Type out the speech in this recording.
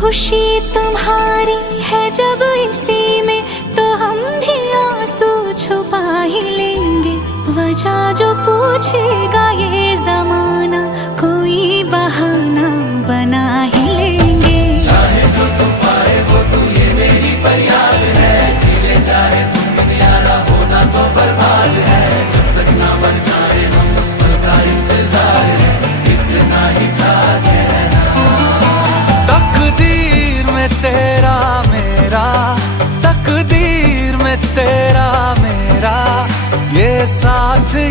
खुशी तुम्हारी है जब इसी में, तो हम भी आंसू छुपा ही लेंगे। वजह जो पूछेगा ये जमाना, कोई बहाना बना ही लेंगे। चाहे जो तुम पाए वो तू, ये मेरी फरियाद है। जीले चाहे तुम दुनियारा, होना तो बर्बाद है। जब तक ना बन जाए हम, उस पल का इंतजार है। इतना ही था कहना। तकदीर में तेरा मेरा, तकदीर में तेरा मेरा ये साथ